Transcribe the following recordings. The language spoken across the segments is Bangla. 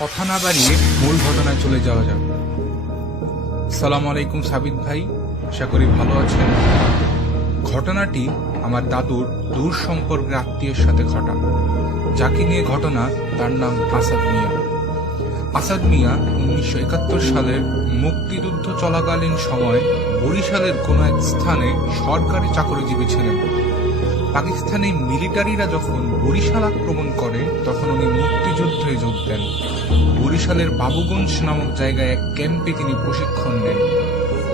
কথা না বাড়িয়ে মূল ঘটনায় চলে যাওয়া যাক। সালাম আলাইকুম সাবিত ভাই, আশা করি ভালো আছেন। ঘটনাটি আমার দাদুর দূর সম্পর্কের আত্মীয়ের সাথে ঘটা। যাকে নিয়ে ঘটনা তার নাম আসাদ মিয়া। আসাদ মিয়া 1971 সালের মুক্তিযুদ্ধ চলাকালীন সময় বরিশালের কোন এক স্থানে সরকারি চাকরিজীবী ছিলেন। পাকিস্তানি মিলিটারিরা যখন বরিশাল আক্রমণ করে তখন উনি মুক্তিযুদ্ধে যোগ দেন। বরিশালের বাবুগঞ্জ নামক জায়গায় এক ক্যাম্পে তিনি প্রশিক্ষণ নেন।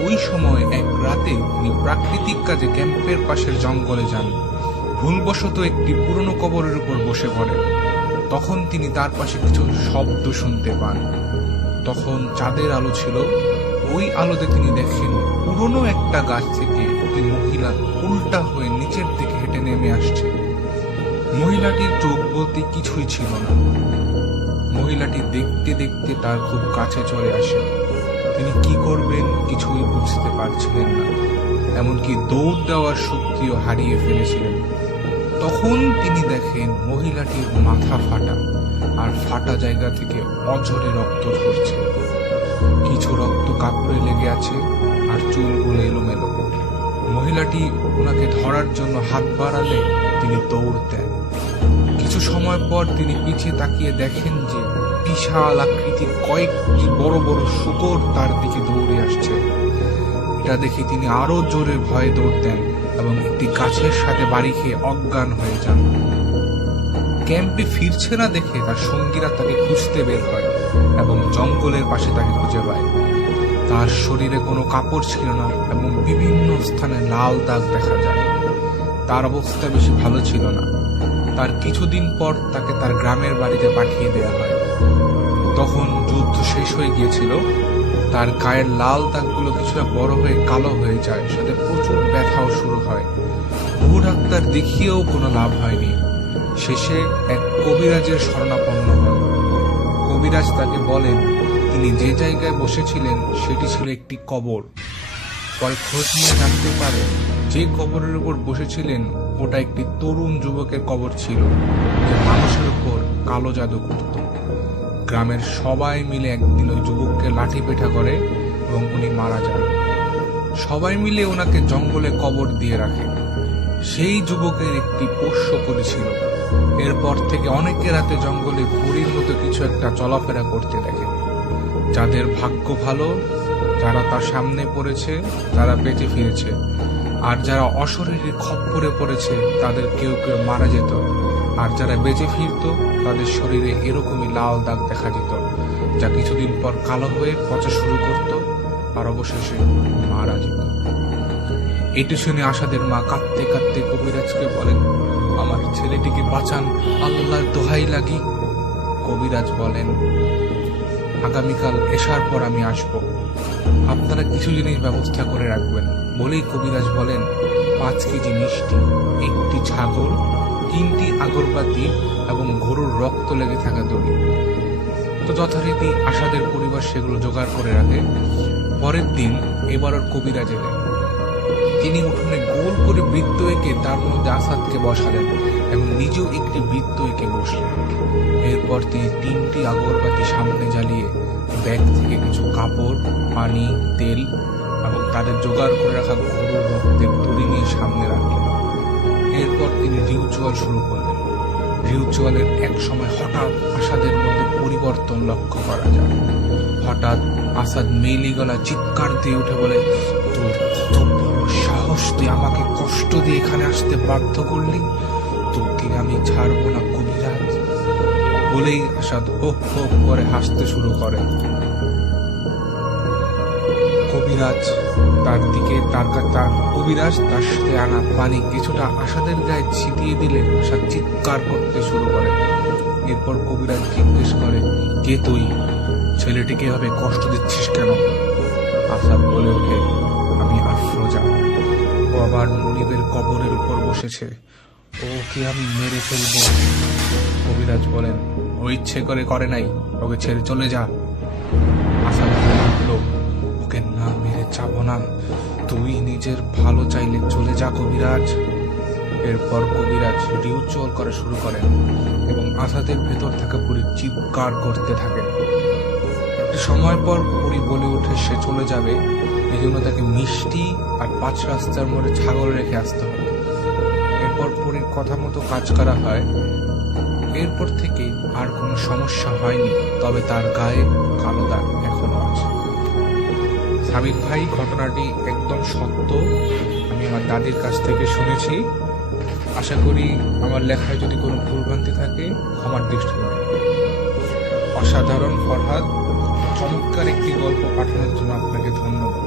ওই সময় এক রাতে তিনি প্রাকৃতিক কাজে ক্যাম্পের পাশের জঙ্গলে যান। ভুলবশত একটি পুরনো কবরের উপর বসে পড়েন। তখন তিনি তার পাশে কিছু শব্দ শুনতে পান। তখন চাঁদের আলো ছিল। ওই আলোতে তিনি দেখেন পুরনো একটা গাছ থেকে একটি মহিলা উল্টা হয়ে নিচের দিকে হেঁটে নেমে আসছে। মহিলাটির চোখ বলতে কিছুই ছিল না। মহিলাটি দেখতে দেখতে তার খুব কাছে চলে আসে। তিনি কি করবেন কিছুই বুঝতে পারছিলেন না, এমনকি দৌড় দেওয়ার শক্তিও হারিয়ে ফেলেছিলেন। তখন তিনি দেখেন মহিলাটির মাথা ফাটা, আর ফাটা জায়গা থেকে অঝরে রক্ত ঝরছে। কিছু রক্ত কাপড়ে লেগে আছে আর চুলগুলো এলোমেলো। মহিলাটি ওনাকে ধরার জন্য হাত বাড়ালে তিনি দৌড় দেন। কিছু সময় পর তিনি পিছিয়ে তাকিয়ে দেখেন যে বিশাল আকৃতির কয়েকটি বড় বড় শূকর তার দিকে দৌড়ে আসছে। এটা দেখে তিনি আরো জোরে ভয়ে দৌড় দেন এবং একটি গাছের সাথে বাড়ি খেয়ে অজ্ঞান হয়ে যান। ক্যাম্পে ফিরছে না দেখে তার সঙ্গীরা তাকে খুঁজতে বের হয় এবং জঙ্গলের পাশে তাকে খুঁজে পায়। তার শরীরে কোনো কাপড় ছিল না এবং বিভিন্ন স্থানে লাল দাগ দেখা যায়। তার অবস্থা বেশি ভালো ছিল না। তার কিছুদিন পর তাকে তার গ্রামের বাড়িতে পাঠিয়ে দেওয়া হয়। তখন যুদ্ধ শেষ হয়ে গিয়েছিল। তার গায়ের লাল দাগগুলো কিছুটা বড় হয়ে কালো হয়ে যায়, সাথে প্রচুর ব্যথাও শুরু হয়। বহু ডাক্তার দেখিয়েও কোনো লাভ হয়নি। শেষে এক কবিরাজের শরণাপন্ন হন। কবিরাজ তাকে বলেন তিনি যে জায়গায় বসেছিলেন সেটি ছিল একটি কবর। পরে খোঁজ নিয়ে জানতে পারে যে কবরের উপর বসেছিলেন ওটা একটি তরুণ যুবকের কবর ছিল, যে মানুষের উপর কালো জাদু করত। গ্রামের সবাই মিলে একদিন ওই যুবককে লাঠি পেটা করে এবং উনি মারা যান। সবাই মিলে ওনাকে জঙ্গলে কবর দিয়ে রাখে। সেই যুবকের একটি পোষ্য করেছিল। এরপর থেকে অনেকে রাতে জঙ্গলে বুড়ির মতো কিছু একটা চলাফেরা করতে দেখে। যাদের ভাগ্য ভালো, যারা তার সামনে পড়েছে, তারা বেঁচে ফিরেছে। আর যারা অশরীরী খপ্পরে পড়েছে তাদের কেউ কেউ মারা যেত। আর যারা বেঁচে ফিরত তাদের শরীরে এরকমই লাল দাগ দেখা যেত, যা কিছুদিন পর কালো হয়ে পচা শুরু করত আর অবশেষে মারা যেত। এটি শুনে আসাদের মা কাঁদতে কাঁদতে কবিরাজকে বলেন, আমার ছেলেটিকে বাঁচান, আল্লাহর দোহাই লাগি। কবিরাজ বলেন, আগামীকাল এশার পর আমি আসব, আপনারা কিছু জিনিস ব্যবস্থা করে রাখবেন। বলেই কবিরাজ বলেন 5 কেজি মিষ্টি, 1টি ছাগল, 3টি আগরবাতি এবং গরুর রক্ত লেগে থাকা দড়ি। তো যথারীতি আসাদের পরিবার সেগুলো জোগাড় করে রাখে। পরের দিন এবার ওর কবিরাজ এলেন। তিনি উঠোনে গোল করে বৃত্ত এঁকে তার মধ্যে আসাদকে বসালেন এবং নিজেও একটি বৃত্ত এঁকে বসলেন। এরপর তিনি 3টি আগরবাতি সামনে জ্বালিয়ে ব্যাগ থেকে কিছু কাপড়, পানি, তেল এবং তাদের জোগাড় করে রাখা গরুর রক্তের দড়ি নিয়ে সামনে রাখলেন। এরপর তিনি রিচুয়াল শুরু করলেন। রিচুয়ালের এক সময় হঠাৎ আসাদের মধ্যে পরিবর্তন লক্ষ্য করা যায়। হঠাৎ আসাদ মেলি গলা চিৎকার দিয়ে উঠে বলে, তোর কত বড় সাহস, তুই আমাকে কষ্ট দিয়ে এখানে আসতে বাধ্য করলি, তোকে আমি ছাড়বো না কবিরাজ। বলেই আসাদ হো হো করে হাসতে শুরু করে। কবিরাজ তার দিকে কবিরাজ তার সাথে আনা পানি কিছুটা আসাদের গায়ে ছিটিয়ে দিলে আসাদ চিৎকার করতে শুরু করে। এরপর কবিরাজ জিজ্ঞেস করে, কে তুই? ছেলেটিকে এভাবে কষ্ট দিচ্ছিস কেন? আসাদ বলে ওঠে, আমি আফরোজা। ও আবার মনিবের কবরের উপর বসেছে, ওকে আমি মেরে ফেলবো। কবিরাজ বলেন, ও ইচ্ছে করে নাই, ওকে ছেড়ে চলে যা। আসাদ বলল, ওকে না মেরে যাবো না, তুই নিজের ভালো চাইলে চলে যা কবিরাজ। এরপর কবিরাজ রিউচুয়াল করা শুরু করেন এবং আসাদের ভেতর থাকা পরী চিৎকার করতে থাকেন। একটি সময় পর পরী বলে ওঠে সে চলে যাবে, এই জন্য তাকে মিষ্টি আর 5 রাস্তার মোড়ে ছাগল রেখে আসতে হবে। এরপর পরীর কথা মতো কাজ করা হয়। এরপর থেকে আর কোনো সমস্যা হয়নি, তবে তার গায়ে কালো দাগ এখনো আছে। সাবিত ভাই, ঘটনাটি একদম সত্য, আমি আমার দাদির কাছ থেকে শুনেছি। আশা করি আমার লেখায় যদি কোনো ভুলভ্রান্তি থাকে ক্ষমার দৃষ্টি রাখবেন। অসাধারণ ফরহাদ, চমৎকার একটি গল্প পাঠানোর জন্য আপনাকে ধন্যবাদ।